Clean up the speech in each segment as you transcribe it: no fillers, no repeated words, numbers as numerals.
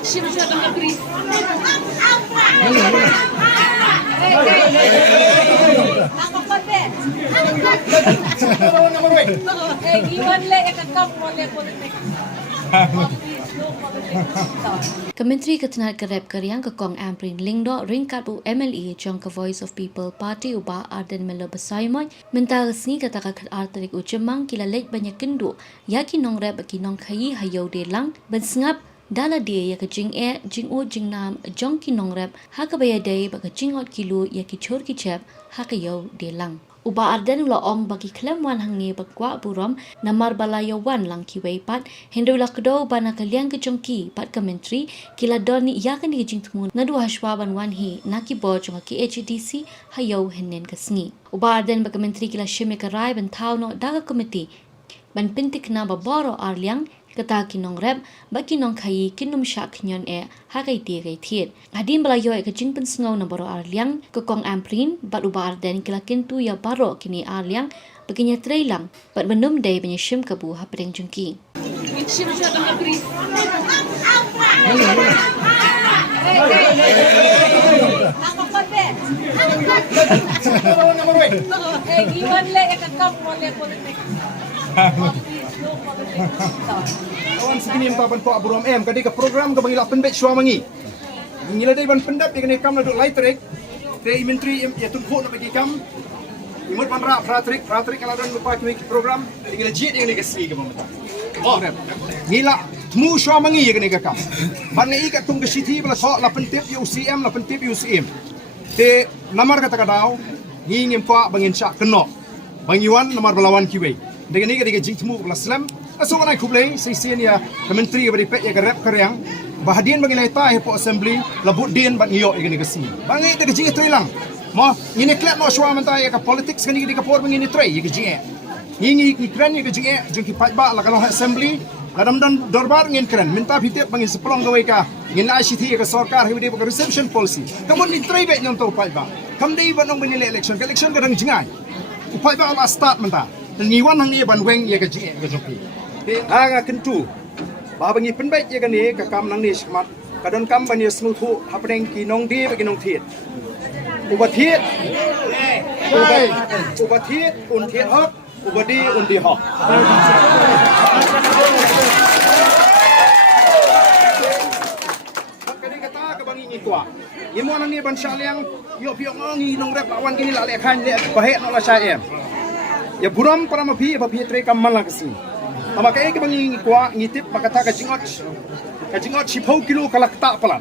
Kementeri Ketenaga Kerap Keriang ke Kong Amprin Lingdo ringkat bu MLA Jong ke Voice of People Party ubah Arden Melo Besaimoy minta resni kata kat arterik ujemang kila lek banyak kendu yakin nong rap bagi nong khayi hayau delang bensngap dala dia ya ke jing u jing nam jong ki nong rap ha ka baya dai ba ka jing ot kilo ya ki chor ki chap ha ka yau delang Uba Arden lo ong bagi klem wan hangi bagwa burom namar balaya wan lang ki wei pat hendu la kedo bana kaliang ke jongki pat kementeri kila doni ya kan di jing tmun ngadu haswa ban wan hi naki bo jong ki HDC hayo henen kesngi Uba Arden ba kementeri kila shime karai ban tau no daga komiti ban pintik na baboro arliang kata kinong rep baki nong khayi kinum syak nyon hakai ti gai thiet hadim balayo ke jing pen sngau na baro arliang ke kong amprin bat uba arden kila kintu ya baro kini arliang baginya trailang bat benum dai banya shim kabu hapring jungki shim sya tong abri Iwan le ekakam mole politik. Kawan segini yang taban po aburam kadi ke program ke bangila penbet suamangi. Ngila dai ban pendap ikane kam na do lightrek. Te menteri ya tunko na bagi kam. Imut ban ra fratrik ala don lupa kami program ngila jit ngila kesli ke mamata. Oh. Ngila mu suamangi ikane ke kam. Ban ngai ka tung ke city bala so la pentip UCM la pentip UCM. Te namar kata kadau ngingim po bangin syak kenok. Bangiwan namar belawan kiwe. Dengan ini ketika jing temu kelas Islam, asal orang kublai, sesian ya kementeri yang beripet ya kerap keriang, bahadian bagi laita hepo assembly, labut dian bat ngiyok ya kini kesini. Bangai dekat jing itu hilang. Mah ini klep mau suam mentai ya ke politik sekali ketika por begini tray ya ke jing. Ini keren ya ke jing jing kipat ba lah kalau assembly, kadang dan dorbar ngin keren, minta hitip bangin sepelong gawe ka, ngin ICT ya ke sarkar hidup ke reception policy. Kamu ni tray bet nyontoh upai ba. Kamu di ba nong benile election, election kadang jingai. Upai ba Allah start mentah. Niwan hang ni ban weng ye ka ji ka joki anga kentu ba bangi penbai ye ka ni ka kam nang ni smat kadon kam ban ye smu thu hapeng ki nong di ba ki nong thiet ubathit un thiet hok ubadi un di hok kadi kata ka bangi ni kwa ye mo nang ni ban sha liang yo piok ngi nong rep lawan kini la le khan le bahe no la sha em ya buram para mapi tre kam malang kesini. Ama kai ke bangi kwa ngitip makata ka jingot 10 kilo kalak tak pelat.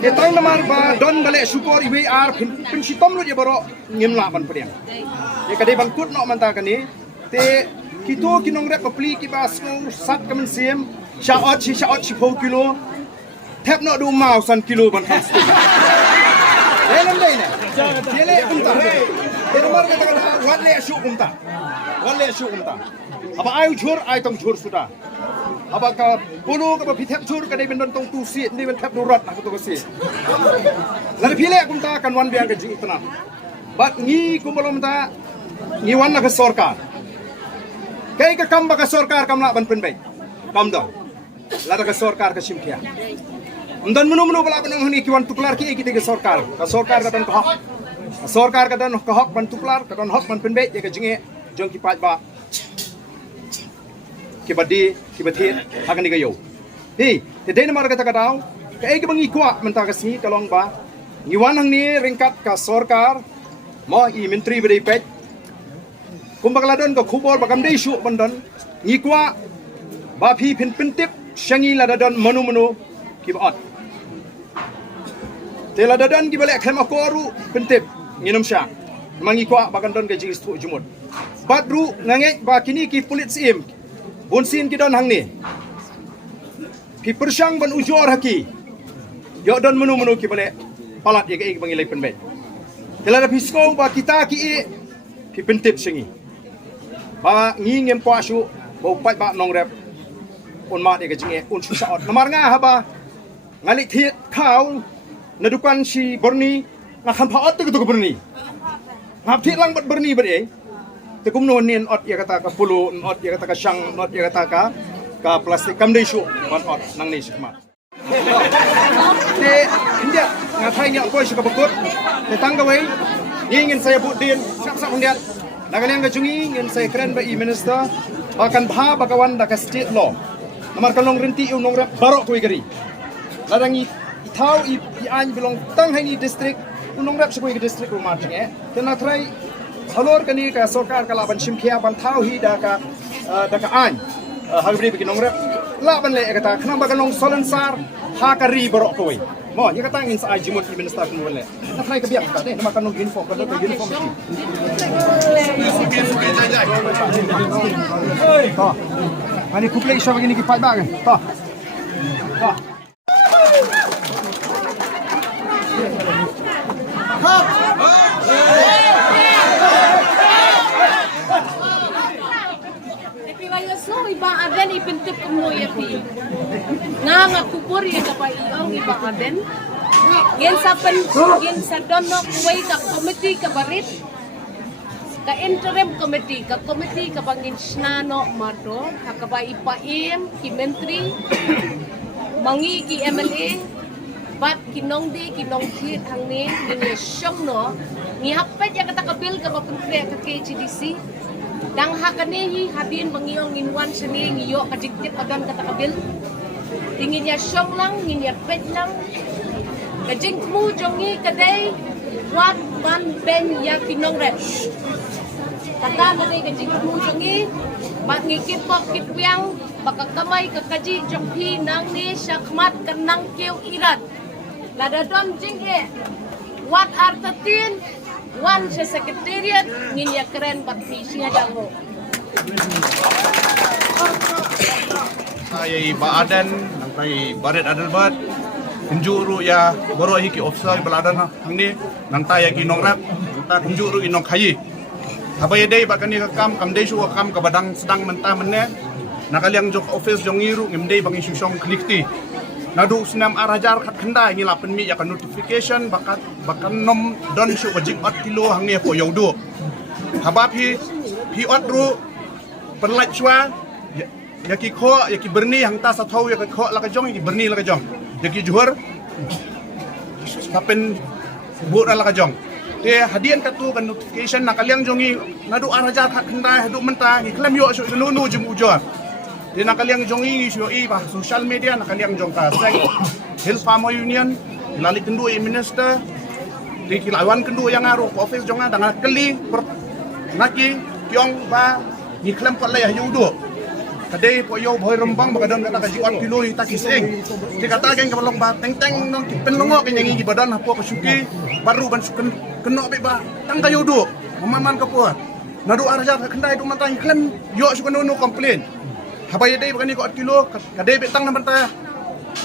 Dia tang namar ba don bale syukur ibe ar pin sitom lu je baro ngimla ban pediang. Ya kadai bangkut no manta kani te kito kinong rep pli ki basku sat kamen sim shaot 10 kilo tap no du mau san kilo ban khas. Dalam dai ne. Dia unta. Dia nomor kata wale syuk unta. Wale syuk unta. Apa ayu jur ay tong jur sudah. Apa ka pulu ka pitap jur ka dai ben tong tu si ni ben tap durat aku tu si. Lalu pilih unta kan wan biang ka jing tena. Bat ngi kumbalom ta ngi wan na ka sarkar. Kai ka kam ba ka sarkar kam la ban pen bai. Kam do. Lada ka sarkar ka simkia. Undan menu bala ban ngni ki wan tuklar ki ki ka sarkar. Ka sarkar ka dan ka sarkar ka dan ka hok ban tuklar ka dan hok ban pen bai ye ka jinge jong ki pat ba ki badi ki bathit akan digayo hi te dei namar kata kadau ka ai ki bangi kwa menta ka si kalong ba ngiwan hang ni ringkat ka sarkar mo i menteri beri pet kumbagladon ka khubor bakam dei shu bandon ngi kwa ba phi phin pintip shangi ladadon manu ki baat te ladadon ki bale khem akoru pintip nginum sha mangi kwa bakandon ka jing stu jumut badru ngange ba kini ki pulit sim bunsin ki don hang ni ki persyang ban ujor haki yo don menu ki bale palat ye ke bangi lai penbet telada pisko ba kita ki pentip sengi ba ngi ngem kwa shu bo pai ba nong rep on ma de ke jinge on shu saot namar nga ha ba ngali thiet khau nadukan si borni na kham phaot tu berni ngap thiet lang bat berni bat e te kum no nin ot ya kata ka pulu ot ya kata ka syang ot ya kata ka plastik kam dei shu ot nang ni sikmat Di India ngatai ni apa sih kebukut. Datang gawe ingin saya budin sak India. Nagaliang kajungi ingin saya keren by minister akan bah bagawan dak state law. Namar kalong renti unong rap barok kuy gari. Ladang tahu i an belong tang hai ni district unong rap sekui ke district rumah tenge. Kena try halor kani ka sokar kala ban simkhia ban tahu hi dak an. Hagri bikin nong rap la ban le kata kenapa kalong solensar ha kari barok kuy. Mo, ni kata ingin sa ajimut i minister kuno le. Na try ka biak ka de nama kanong uniform ka de uniform ki. To. Ani kuplay siya begini kipat bagan. To. To. So, iba aden ipintip mo yapi. Nga kupur ya kapay iyong iba aden. Gen sa donok way ka committee ka barit. Ka interim committee ka bangin snano mato hakabay ipaim ki menteri mangi ki MLA bat kinong hit hangni ni syong no ni hapet ya kata kabil ka bapuntre ka KCDC. Dang hakanihi habin bangiyong inwan sini ngiyo kadiktit agan kata kabil. Tingin niya syong lang, niya pet lang. Kajing mu jongi kadai wan man ben ya kinong red. Kata na day kajing mu jongi bat ngikit po kitwiang baka kamay kakaji jonghi nang ni syakmat kanang kiw irat. Ladadom jing what are the tin? One sa secretariat nginya keren bakti siya dango. Saya Baadan, nanti Baret Adelbat, Hinjuru ya boro hiki officer beladan hang ni, nanti ya kinong rap, nanti Hinjuru inong kayi. Habay day bakani kam day su kam kabadang sedang mentah menne, nakaliang jok office jong iru ngimday bangi susong klikti. Nadu senam arajar kat kenda ini lapen mi yakan notification bakan nom don su wajib 4 kilo hang ni po yodo. Habab hi ot ru penlait chua yaki kho yaki berni hang ta sa thau yaki kho la ka jong yaki berni la ka jong. Yaki juhur kapen bu la ka jong. Te hadian katu kan notification nakaliang jongi nadu arajar kat kenda hadu mentah ni klem yo su nunu jum ujo. Di nakaliang jong ini sioi bah social media nakaliang jong ka sek Hill Farmer Union lali kendu minister di kilawan kendu yang aru office jong ada keli naki kyong ba ni klem ko lay yudo kadai po yo boy rembang bagadon kata kajuan kilo ita kising di kata geng kabalong ba teng teng nong kipen longo kenyang gi badan hapo ko suki baru ban suken keno be ba tang kayudo mamaman ka po nadu arja kendai du mantang klem yo suken no complain habay day bagani ko 4 kilo kadai betang na banta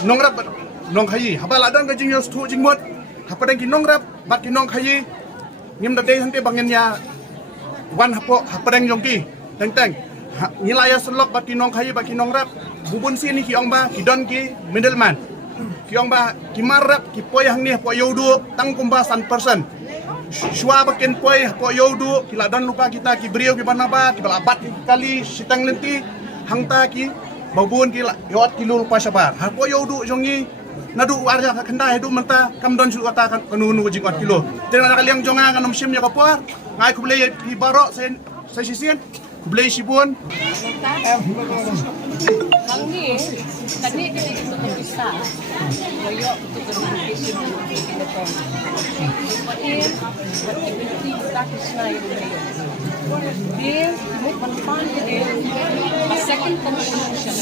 nongrap nong khayi habal adan ka jing yo stu jingmot hapadang ki nongrap bat ki nong khayi ngim da day hante bangin ya wan hapo hapadang jongki teng teng nilai selok bat ki nong khayi bat ki nongrap bubun sini ki ong ba ki don ki middleman ki ong ba ki marap ki poy hang ni po yodu tang kumba 100% shwa bakin poy po yodu ki ladon lupa kita ki brio ki banaba ki balabat kali sitang lenti hangta ki babun ki yot kilo lupa sabar hapo yodu jongi nadu warja kendai du menta kam don su kata kan kanunu jing 4 kilo terima kaliang jonga kanom sim ya kapor ngai ku blay ki baro sen sisien ku blay sibun Hangi tadi kita itu bisa koyo itu communication patin activity status na yun dia menpan dia second component siya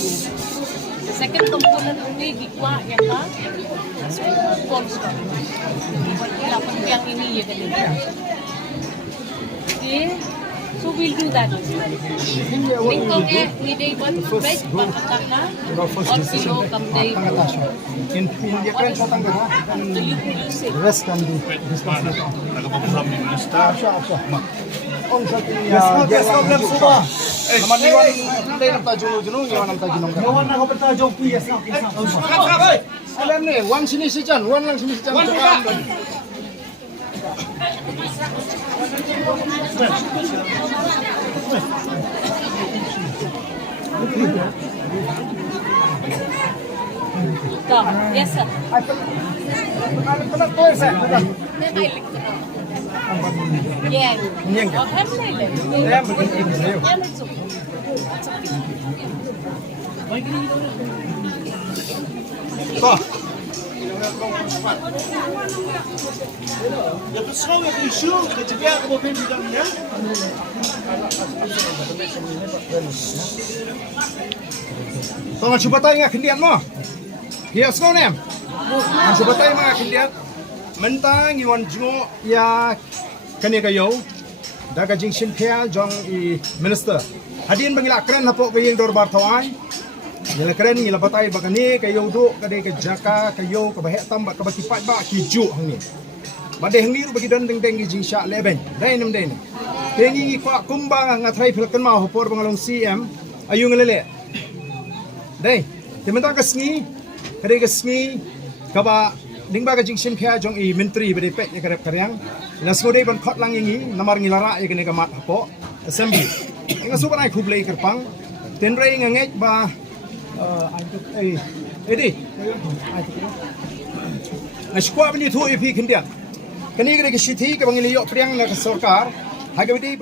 second component ini gikwa yang ka constant ila pun yang ini ya kan dia so we'll do that. Ningkong ni day one break pakataka or silo kam day in dia keren patang ga rest kan di nagapapram ni minister ong sa ya problem suba naman liwan day nam ta juno yawan nam ta ginong yawan na ko ta jong PS na alam ni wan sini sijan wan lang sini sijan Go. Yes, sir. Ay, penat ko sa. Yeah. Nyeng ka. Oh, hemlay lang. Ayan, magiging sa'yo. Yeah, it's okay. Ko. So, ang subatay nga kindian mo. Yes, no, nem. Ang subatay mga kindian. Mentang iwan jungo ya kani kayo. Daga jing simpia jong i minister. Hadin bangila keren hapo kayeng dorbar tawai. Nila keren nila batay bagani kayo do kadai ke jaka kayo kabahe tambak kabatipat ba kiju hangni. Badai hangni ru bagi dan deng deng jing sya leben. Dai nam dai ni. Tengi kwa kumbang ngatrai filkan ma hopor bangalong CM ayu ngelele. Dai, tementang kasngi kadai kasngi kaba dingba ka jing simpia jong i menteri badai pek ya karep karyang. Nasgo dai ban khot lang ingi namar ngilara ya kene kamat hapo assembly. Nga suka nai kublai kerpang. Tenrai ngangek ba di. Nashkwa bini tu ipi kindia. Kani kira kishiti ka bangili yok priang na sarkar. Hagawidi